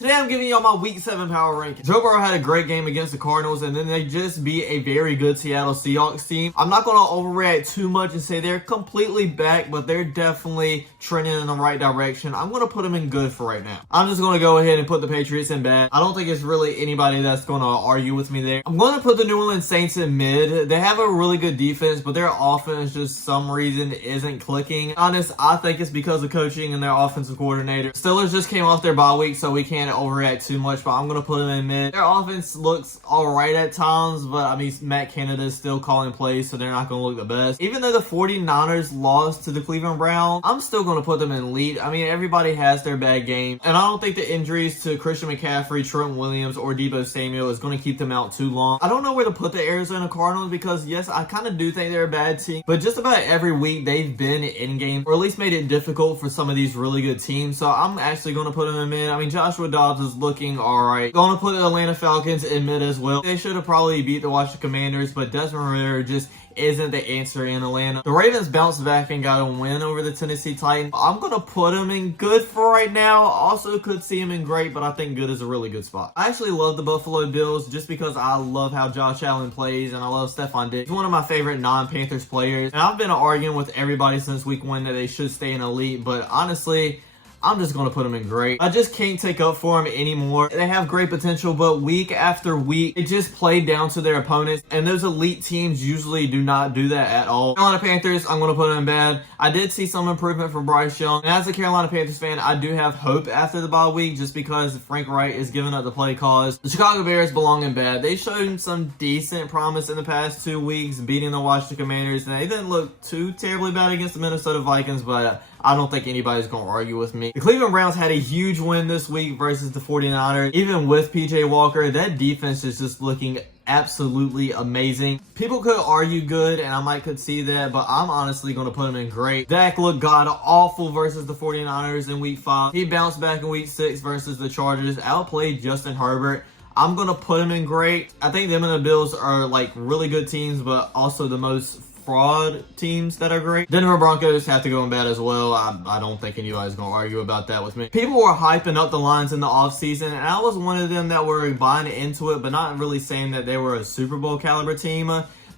Today I'm giving y'all my Week 7 power ranking. Joe Burrow had a great game against the Cardinals, and then they just beat a very good Seattle Seahawks team. I'm not going to overreact too much and say they're completely back, but they're definitely trending in the right direction. I'm going to put them in good for right now. I'm just going to go ahead and put the Patriots in bad. I don't think it's really anybody that's going to argue with me there. I'm going to put the New Orleans Saints in mid. They have a really good defense, but their offense just some reason isn't clicking. Honest, I think it's because of coaching and their offensive coordinator. Steelers just came off their bye week, so we can't overreact too much, but I'm going to put them in mid. Their offense looks alright at times, but I mean, Matt Canada is still calling plays, so they're not going to look the best. Even though the 49ers lost to the Cleveland Browns, I'm still going to put them in elite. I mean, everybody has their bad game, and I don't think the injuries to Christian McCaffrey, Trent Williams, or Deebo Samuel is going to keep them out too long. I don't know where to put the Arizona Cardinals because, yes, I kind of do think they're a bad team, but just about every week they've been in game, or at least made it difficult for some of these really good teams, so I'm actually going to put them in mid. I mean, Joshua Dobbs is looking alright. Going to put the Atlanta Falcons in mid as well. They should have probably beat the Washington Commanders, but Desmond Ridder just isn't the answer in Atlanta. The Ravens bounced back and got a win over the Tennessee Titans. I'm going to put them in good for right now. Also could see them in great, but I think good is a really good spot. I actually love the Buffalo Bills just because I love how Josh Allen plays and I love Stephon Diggs. He's one of my favorite non-Panthers players. And I've been arguing with everybody since week 1 that they should stay in elite, but honestly, I'm just going to put them in great. I just can't take up for them anymore. They have great potential, but week after week, it just played down to their opponents, and those elite teams usually do not do that at all. Carolina Panthers, I'm going to put them in bad. I did see some improvement from Bryce Young, and as a Carolina Panthers fan, I do have hope after the bye week just because Frank Wright is giving up the play calls. The Chicago Bears belong in bad. They showed some decent promise in the past 2 weeks, beating the Washington Commanders, and they didn't look too terribly bad against the Minnesota Vikings, but I don't think anybody's going to argue with me. The Cleveland Browns had a huge win this week versus the 49ers. Even with PJ Walker, that defense is just looking absolutely amazing. People could argue good, and I might could see that, but I'm honestly going to put him in great. Dak looked god-awful versus the 49ers in week 5. He bounced back in week 6 versus the Chargers, outplayed Justin Herbert. I'm going to put him in great. I think them and the Bills are like really good teams, but also the most fraud teams that are great. Denver Broncos have to go in bad as well. I don't think anybody's going to argue about that with me. People were hyping up the Lions in the offseason, and I was one of them that were buying into it, but not really saying that they were a Super Bowl caliber team.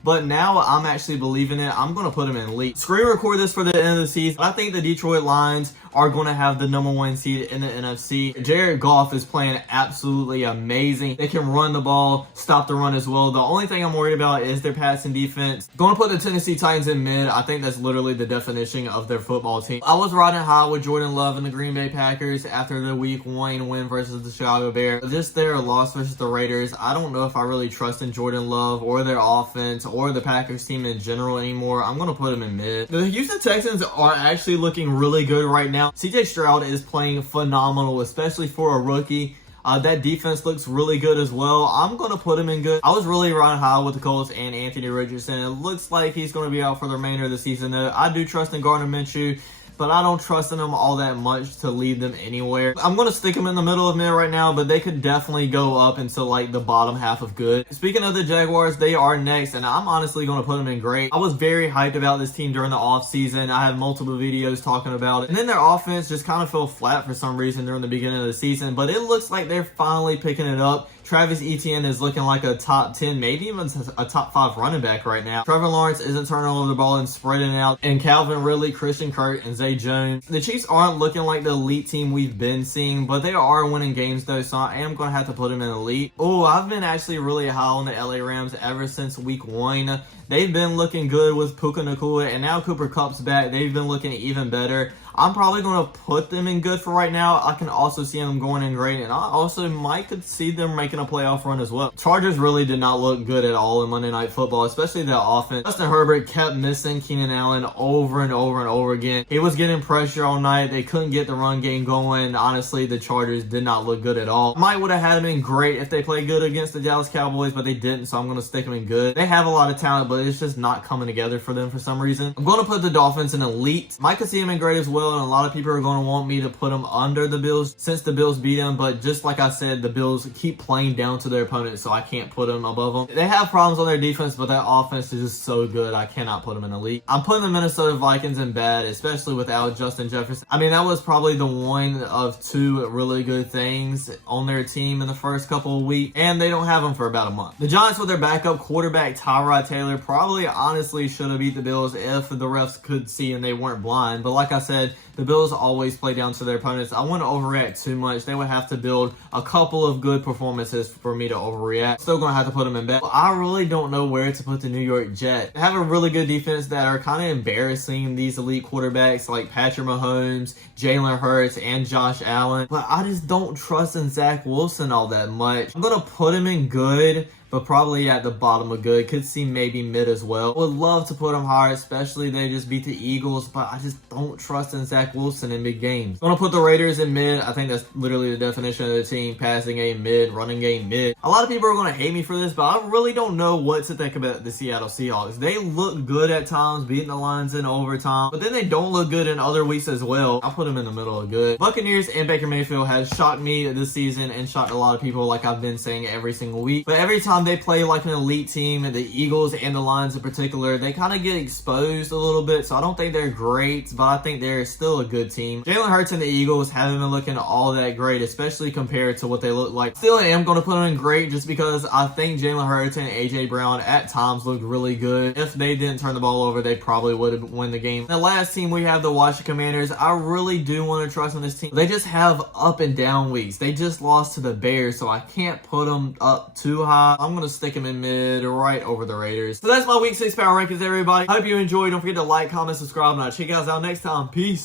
But now I'm actually believing it. I'm going to put them in elite. Screen record this for the end of the season. I think the Detroit Lions are going to have the #1 seed in the NFC. Jared Goff is playing absolutely amazing. They can run the ball, stop the run as well. The only thing I'm worried about is their passing defense. Going to put the Tennessee Titans in mid. I think that's literally the definition of their football team. I was riding high with Jordan Love and the Green Bay Packers after the week 1 win versus the Chicago Bears. Just their loss versus the Raiders. I don't know if I really trust in Jordan Love or their offense or the Packers team in general anymore. I'm going to put them in mid. The Houston Texans are actually looking really good right now. CJ Stroud is playing phenomenal, especially for a rookie. That defense looks really good as well. I'm going to put him in good. I was really riding high with the Colts and Anthony Richardson. It looks like he's going to be out for the remainder of the season. I do trust in Gardner Minshew, but I don't trust in them all that much to lead them anywhere. I'm going to stick them in the middle of mid right now, but they could definitely go up into like the bottom half of good. Speaking of the Jaguars, they are next, and I'm honestly going to put them in great. I was very hyped about this team during the offseason. I have multiple videos talking about it. And then their offense just kind of fell flat for some reason during the beginning of the season, but it looks like they're finally picking it up. Travis Etienne is looking like a top 10, maybe even a top 5 running back right now. Trevor Lawrence isn't turning over the ball and spreading out. And Calvin Ridley, Christian Kirk, and Zay Jones. The Chiefs aren't looking like the elite team we've been seeing, but they are winning games though, so I am going to have to put them in elite. Oh, I've been actually really high on the LA Rams ever since week 1. They've been looking good with Puka Nacua, and now Cooper Kupp's back. They've been looking even better. I'm probably going to put them in good for right now. I can also see them going in great, and I also might could see them making a playoff run as well. Chargers really did not look good at all in Monday Night Football, especially the offense. Justin Herbert kept missing Keenan Allen over and over and over again. He was getting pressure all night. They couldn't get the run game going. Honestly, the Chargers did not look good at all. Might would have had them in great if they played good against the Dallas Cowboys, but they didn't, so I'm going to stick them in good. They have a lot of talent, but it's just not coming together for them for some reason. I'm going to put the Dolphins in elite. Might could see them in great as well. well, and a lot of people are going to want me to put them under the Bills since the Bills beat them, but just like I said, the Bills keep playing down to their opponents, so I can't put them above them. They have problems on their defense, but that offense is just so good, I cannot put them in elite. I'm putting the Minnesota Vikings in bad, especially without Justin Jefferson. I mean, that was probably the one of two really good things on their team in the first couple of weeks, and they don't have him for about a month. The Giants with their backup quarterback Tyrod Taylor probably honestly should have beat the Bills if the refs could see and they weren't blind, but like I said, the Bills always play down to their opponents. I wouldn't overreact too much. They would have to build a couple of good performances for me to overreact. Still gonna have to put them in bed. I really don't know where to put the New York Jets. They have a really good defense that are kind of embarrassing these elite quarterbacks like Patrick Mahomes, Jalen Hurts, and Josh Allen, but I just don't trust in Zach Wilson all that much. I'm gonna put him in good, but probably at the bottom of good. Could see maybe mid as well. Would love to put them higher, especially they just beat the Eagles, but I just don't trust in Zach Wilson in big games. I'm gonna put the Raiders in mid. I think that's literally the definition of the team. Passing game mid, running game mid. A lot of people are gonna hate me for this, but I really don't know what to think about the Seattle Seahawks. They look good at times, beating the Lions in overtime, but then they don't look good in other weeks as well. I'll put them in the middle of good. Buccaneers and Baker Mayfield have shocked me this season and shocked a lot of people, like I've been saying every single week. But every time they play like an elite team, and the Eagles and the Lions in particular, they kind of get exposed a little bit, so I don't think they're great, but I think they're still a good team. Jalen Hurts and the Eagles haven't been looking all that great, especially compared to what they look like. Still am going to put them in great just because I think Jalen Hurts and AJ Brown at times looked really good. If they didn't turn the ball over, they probably would have won the game. The last team we have, the Washington Commanders. I really do want to trust in this team. They just have up and down weeks. They just lost to the Bears, so I can't put them up too high. I'm going to stick them in mid, right over the Raiders. So that's my week 6 power rankings, everybody. I hope you enjoyed. Don't forget to like, comment, subscribe, and I'll check you guys out next time. Peace.